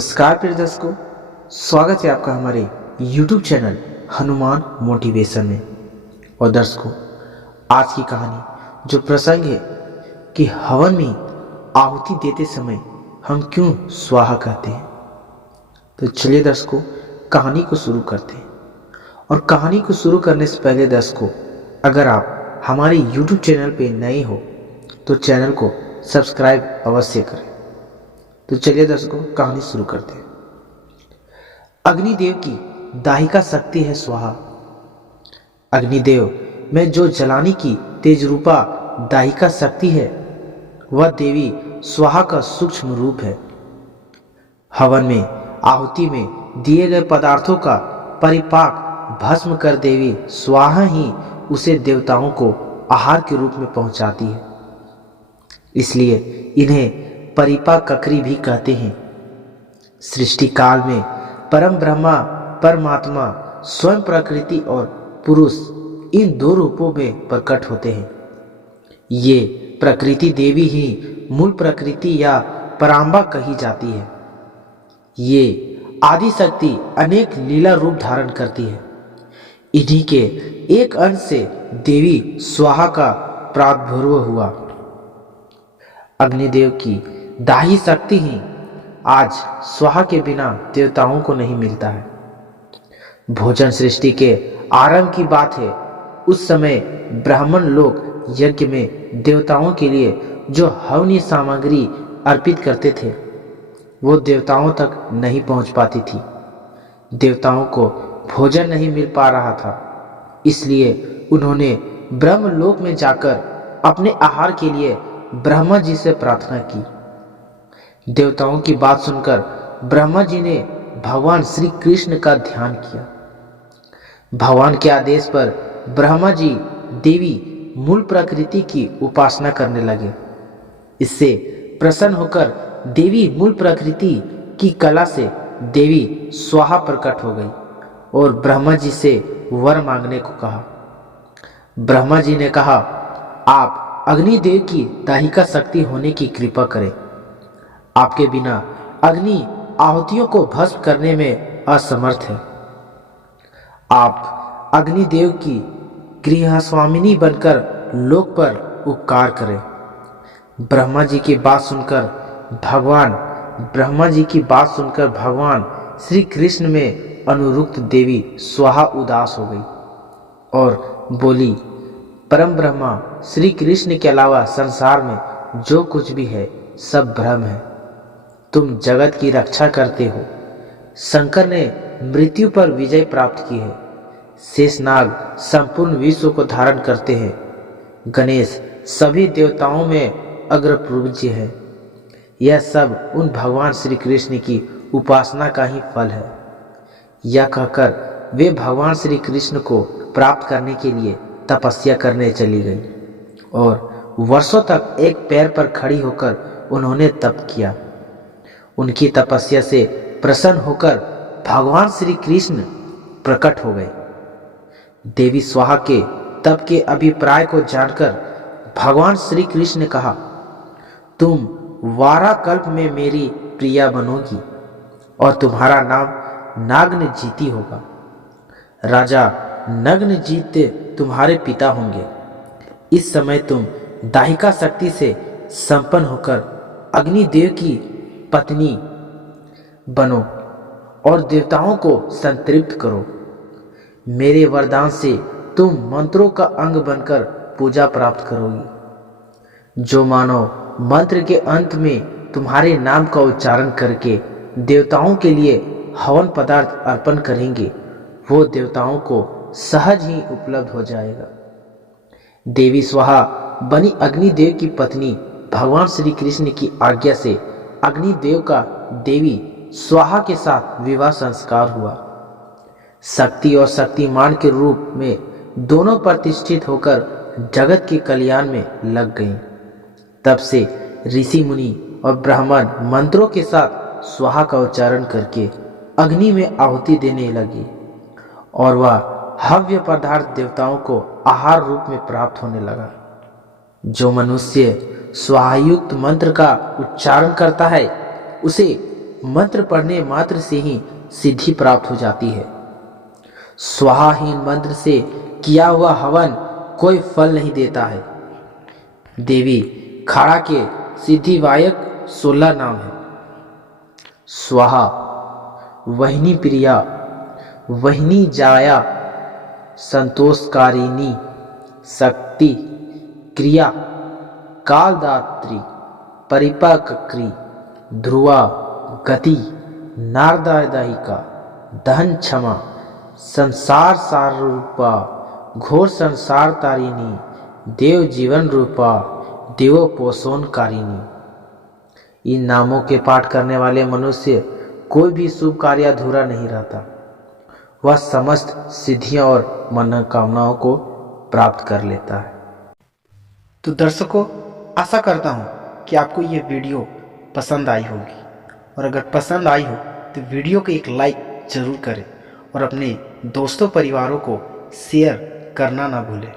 नमस्कार प्रिय दर्शकों, स्वागत है आपका हमारे YouTube चैनल हनुमान मोटिवेशन में। और दर्शकों, आज की कहानी जो प्रसंग है कि हवन में आहुति देते समय हम क्यों स्वाहा कहते हैं। तो चलिए दर्शकों, कहानी को शुरू करते हैं। और कहानी को शुरू करने से पहले दर्शकों, अगर आप हमारे YouTube चैनल पे नए हो तो चैनल को सब्सक्राइब अवश्य करें। तो चलिए दर्शकों, कहानी शुरू करते हैं। अग्निदेव की दाहिका शक्ति है स्वाहा। अग्निदेव में जो जलाने की तेज रूपा दाहिका शक्ति है, वह देवी स्वाहा का सूक्ष्म रूप है। हवन में आहुति में दिए गए पदार्थों का परिपाक भस्म कर देवी स्वाहा ही उसे देवताओं को आहार के रूप में पहुंचाती है। इसलिए इन्हें परिपाक ककरी भी कहते हैं। सृष्टि काल में परम ब्रह्मा परमात्मा स्वयं प्रकृति और पुरुष इन दो रूपों में प्रकट होते हैं। ये प्रकृति देवी ही मूल प्रकृति या पराम्बा कही जाती है। ये आदि शक्ति अनेक लीला रूप धारण करती है। इन्हीं के एक अंश से देवी स्वाहा का प्रादुर्भाव हुआ। अग्निदेव की दाही शक्ति ही आज स्वाहा के बिना देवताओं को नहीं मिलता है। भोजन सृष्टि के आरंभ की बात है। उस समय ब्राह्मण लोग यज्ञ में देवताओं के लिए जो हवनीय सामग्री अर्पित करते थे, वो देवताओं तक नहीं पहुंच पाती थी। देवताओं को भोजन नहीं मिल पा रहा था, इसलिए उन्होंने ब्रह्मलोक में जाकर अपने आहार के लिए ब्रह्मा जी से प्रार्थना की। देवताओं की बात सुनकर ब्रह्मा जी ने भगवान श्री कृष्ण का ध्यान किया। भगवान के आदेश पर ब्रह्मा जी देवी मूल प्रकृति की उपासना करने लगे। इससे प्रसन्न होकर देवी मूल प्रकृति की कला से देवी स्वाहा प्रकट हो गई और ब्रह्मा जी से वर मांगने को कहा। ब्रह्मा जी ने कहा, आप अग्निदेव की दाहिका शक्ति होने की कृपा करें। आपके बिना अग्नि आहुतियों को भस्म करने में असमर्थ है। आप अग्निदेव की गृहस्वामिनी बनकर लोक पर उपकार करें। ब्रह्मा जी की बात सुनकर भगवान श्री कृष्ण में अनुरुक्त देवी स्वाहा उदास हो गई और बोली, परम ब्रह्मा श्री कृष्ण के अलावा संसार में जो कुछ भी है सब भ्रम है। तुम जगत की रक्षा करते हो। शंकर ने मृत्यु पर विजय प्राप्त की है। शेषनाग संपूर्ण विश्व को धारण करते हैं। गणेश सभी देवताओं में अग्र पूज्य है। यह सब उन भगवान श्री कृष्ण की उपासना का ही फल है। यह कहकर वे भगवान श्री कृष्ण को प्राप्त करने के लिए तपस्या करने चली गई और वर्षों तक एक पैर पर खड़ी होकर उन्होंने तप किया। उनकी तपस्या से प्रसन्न होकर भगवान श्री कृष्ण प्रकट हो गए। देवी स्वाहा के तप के अभिप्राय को जानकर भगवान श्री कृष्ण ने कहा, तुम वाराकल्प में मेरी प्रिया बनोगी और तुम्हारा नाम नागनजीती होगा। राजा नग्नजीत तुम्हारे पिता होंगे। इस समय तुम दाहिका शक्ति से संपन्न होकर अग्निदेव की पत्नी बनो और देवताओं को संतृप्त करो। मेरे वरदान से तुम मंत्रों का अंग बनकर पूजा प्राप्त करोगी। जो मानव मंत्र के अंत में तुम्हारे नाम का उच्चारण करके देवताओं के लिए हवन पदार्थ अर्पण करेंगे, वो देवताओं को सहज ही उपलब्ध हो जाएगा। देवी स्वाहा बनी अग्निदेव की पत्नी। भगवान श्री कृष्ण की आज्ञा से अग्निदेव का देवी स्वाहा के साथ विवाह संस्कार हुआ। शक्ति और शक्तिमान के रूप में दोनों प्रतिष्ठित होकर जगत के कल्याण में लग गईं। तब से ऋषि मुनि और ब्राह्मण मंत्रों के साथ स्वाहा का उच्चारण करके अग्नि में आहुति देने लगे और वह हव्य पदार्थ देवताओं को आहार रूप में प्राप्त होने लगा। जो मनुष्य स्वाहायुक्त मंत्र का उच्चारण करता है, उसे मंत्र पढ़ने मात्र से ही सिद्धि प्राप्त हो जाती है। स्वाहाहीन मंत्र से किया हुआ हवन कोई फल नहीं देता है। देवी खाड़ा के सिद्धिवायक 16 नाम है। स्वाहा वहिनी प्रिया, वहिनी जाया, संतोषकारिणी, शक्ति, क्रिया, कालदात्री, परिपाकक्री, ध्रुवा, गति, नारदायिका, दहन क्षमा, संसार सार रूपा, घोर संसार तारिणी, देव जीवन रूपा, देवोपोषणकारिणी। इन नामों के पाठ करने वाले मनुष्य कोई भी शुभ कार्य अधूरा नहीं रहता। वह समस्त सिद्धियां और मनोकामनाओं को प्राप्त कर लेता है। तो दर्शकों, आशा करता हूं कि आपको यह वीडियो पसंद आई होगी, और अगर पसंद आई हो तो वीडियो को एक लाइक जरूर करें और अपने दोस्तों परिवारों को शेयर करना ना भूलें।